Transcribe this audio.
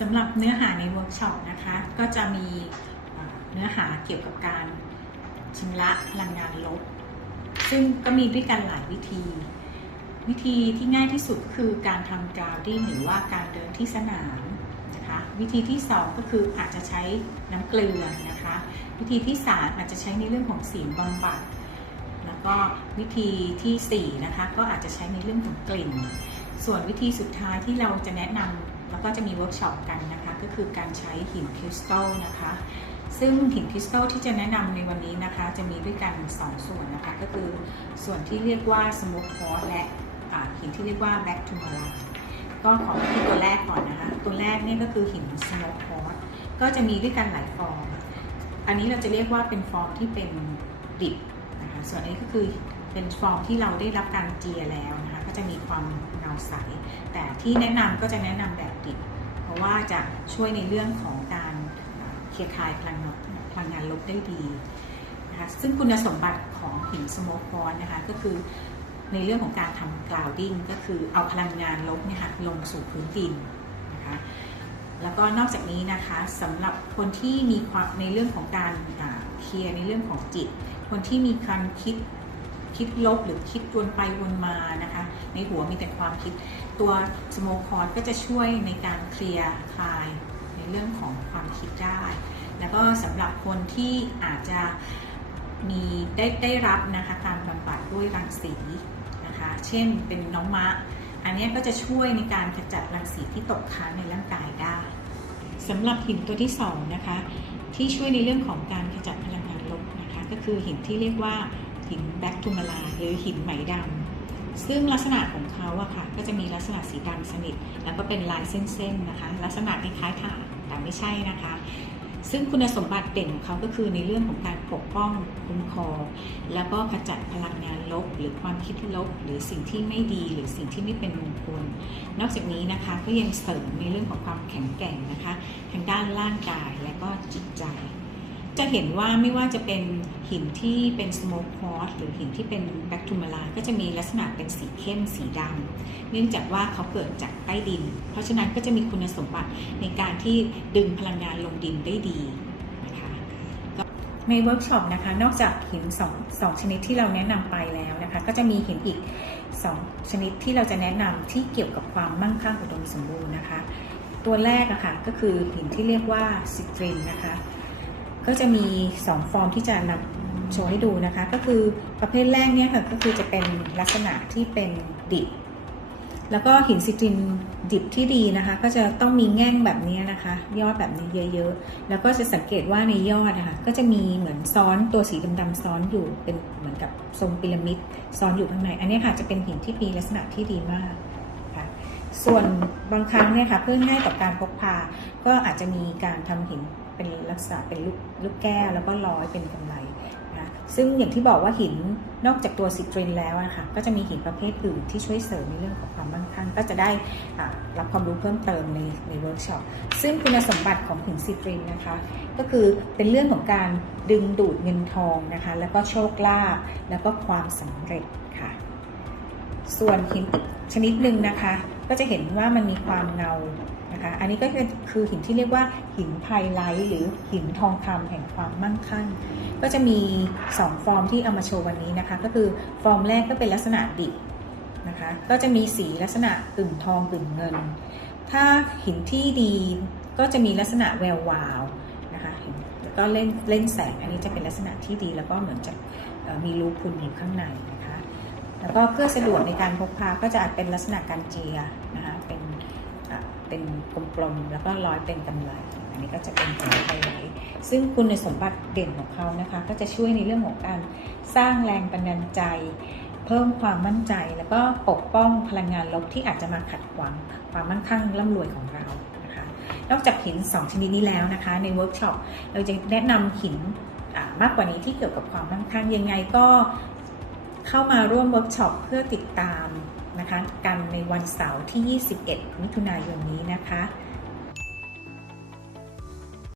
สำหรับเนื้อหาในเวิร์กช็อปนะคะ ก็จะมีเนื้อหาเกี่ยวกับการชำระพลังงานลบ ซึ่งก็มีด้วยกันหลายวิธี วิธีที่ง่ายที่สุดคือการทำกราวดิ้งหรือว่าการเดินที่สนามนะคะ วิธีที่ 2 ก็คืออาจจะใช้น้ำเกลือนะคะ วิธีที่ 3 อาจจะใช้ในเรื่องของสียงบำบัดแล้วก็วิธีทีสี่4นะคะก็อาจจะใช้ในเรื่องของกลิ่น ส่วนวิธีสุดท้ายที่เราจะแนะนำ แล้วก็จะมีเวิร์กช็อปกันนะคะ ก็คือการใช้หินคริสตัลนะคะ ซึ่งหินคริสตัลที่จะแนะนำในวันนี้นะคะ จะมีด้วยกัน 2 ส่วนนะคะ ก็คือส่วนที่เรียกว่า smoke quartz และหินที่เรียกว่า black tourmaline ก็ขอที่ตัวแรกก่อนนะคะ ตัวแรกนี่ก็คือหิน smoke quartz ก็จะมีด้วยกันหลายฟอร์ม อันนี้เราจะเรียกว่าเป็นฟอร์มที่เป็นดิบนะคะ ส่วนนี้ก็คือ เป็นฟอร์มที่เราได้รับการเจียแล้วนะคะก็จะมีความเงาใส แต่ที่แนะนำก็จะแนะนำแบบดิบเพราะว่าจะช่วยในเรื่องของการเคลียร์คายพลังงานพลังงานลบได้ดีนะคะซึ่งคุณสมบัติของหินสโมกอนนะคะก็คือในเรื่องของการทำกราวดิ้งก็คือเอาพลังงานลบเนี่ยค่ะลงสู่พื้นดินนะคะแล้วก็นอกจากนี้นะคะสำหรับคนที่มีความในเรื่องของการเคลียร์ในเรื่องของจิต คนที่มีการคิด คิดลบหรือคิดวนไปวนมานะคะ ในหัวมีแต่ความคิด ตัวสโมคอร์ก็จะช่วยในการเคลียร์คลายในเรื่องของความคิดได้ แล้วก็สำหรับคนที่อาจจะมีได้ได้รับนะคะการบำบัดด้วยรังสีนะคะ เช่นเป็นน้องมะ อันนี้ก็จะช่วยในการขจัดรังสีที่ตกค้างในร่างกายได้สำหรับหินตัวที่สองนะคะที่ช่วยในเรื่องของการขจัดพลังงานลบนะคะ ก็คือหินที่เรียกว่า หินแบ็กทูมาลาหรือหินไหมดำซึ่งลักษณะของเขาอะค่ะก็จะมีลักษณะสีดำสนิท แล้วก็เป็นลายเส้นๆนะคะ ลักษณะคล้ายๆถ่านแต่ไม่ใช่นะคะ ซึ่งคุณสมบัติเด่นของเขาก็คือในเรื่องของการปกป้องคุ้มครองแล้วก็ขจัดพลังงานลบ หรือความคิดลบ หรือสิ่งที่ไม่ดีหรือสิ่งที่ไม่เป็นมงคลนอกจากนี้นะคะก็ยังเสริมในเรื่องของความแข็งแกร่งนะคะ ทางด้านร่างกายและก็จิตใจ จะเห็นว่าไม่ว่าจะเป็นหินที่เป็นสโมกพอสหรือหินที่เป็นแบคทูมาลาก็จะมีลักษณะเป็นสีเข้มสีดำเนื่องจากว่าเขาเกิดจากใต้ดิน เพราะฉะนั้นก็จะมีคุณสมบัติในการที่ดึงพลังงานลงดินได้ดีนะคะในเวิร์กช็อปนะคะนอกจากหินสองสองชนิดที่เราแนะนำไปแล้วนะคะก็จะมีหินอีก 2 ชนิดที่เราจะแนะนำที่เกี่ยวกับความมั่งคั่งอุดมสมบูรณ์นะคะ ตัวแรกอะค่ะก็คือหินที่เรียกว่าซิตรินนะคะ ก็จะมี 2 ฟอร์มที่จะนำโชว์ให้ดูนะคะ ก็คือประเภทแรกเนี่ยค่ะก็คือจะเป็นลักษณะที่เป็นดิบ แล้วก็หินซิตรินดิบที่ดีนะคะ ก็จะต้องมีแง่งแบบนี้นะคะ ยอดแบบนี้เยอะๆ แล้วก็จะสังเกตว่าในยอดนะคะก็จะมีเหมือนซ้อนตัวสีดำๆซ้อนอยู่เป็นเหมือนกับทรงพีระมิดซ้อนอยู่ข้างใน อันนี้ค่ะจะเป็นหินที่มีลักษณะที่ดีมากค่ะส่วนบางครั้งเนี่ยค่ะเพื่อง่ายต่อการพกพา ก็อาจจะมีการทำหิน เป็นลักษณะเป็นลูกลูกแก้วแล้วก็ร้อยเป็นกำไรนะซึ่งอย่างที่บอกว่าหินนอกจากตัวซิตรินแล้วนะคะก็จะมีหินประเภทอื่นที่ช่วยเสริมในเรื่องของความมั่งคั่งก็จะได้รับความรู้เพิ่มเติมในในเวิร์กช็อปซึ่งคุณสมบัติของหินซิตรินนะคะ ก็คือเป็นเรื่องของการดึงดูดเงินทองนะคะ แล้วก็โชคลาภแล้วก็ความสำเร็จค่ะ ส่วนหินชนิดหนึ่งนะคะ ก็จะเห็นว่ามันมีความเงา นะคะ อันนี้ก็คือหินที่เรียกว่าหินไพไลท์หรือหินทองคำแห่งความมั่งคั่ง ก็จะมี 2 ฟอร์มที่เอามาโชว์วันนี้นะคะ ก็คือฟอร์มแรกก็เป็นลักษณะดิบนะคะ ก็จะมีสีลักษณะกึ่งทองกึ่งเงิน ถ้าหินที่ดีก็จะมีลักษณะแวววาวนะคะก็เล่นเล่นแสง อันนี้จะเป็นลักษณะที่ดีแล้วก็เหมือนจะมีรูพุนอยู่ข้างในนะคะ แล้วก็เพื่อสะดวกในการพกพาก็จะอาจเป็นลักษณะการเจียนะคะ เป็น เป็นกลมๆ แล้วก็ร้อยเป็นกำไลอันนี้ก็จะเป็นของไฮไลท์ซึ่งคุณสมบัติเด่นของเขานะคะ ก็จะช่วยในเรื่องของการสร้างแรงบันดาลใจ เพิ่มความมั่นใจแล้วก็ปกป้องพลังงานลบที่อาจจะมาขัดขวางความมั่งคั่งร่ำรวยของเรานะคะ นอกจากหิน 2 ชนิดนี้แล้วนะคะ ในเวิร์กช็อปเราจะแนะนำหินมากกว่านี้ที่เกี่ยวกับความมั่งคั่งยังไงก็เข้ามาร่วมเวิร์กช็อปเพื่อติดตาม นะคะ กันในวันเสาร์ที่ 21 มิถุนายนนี้นะคะ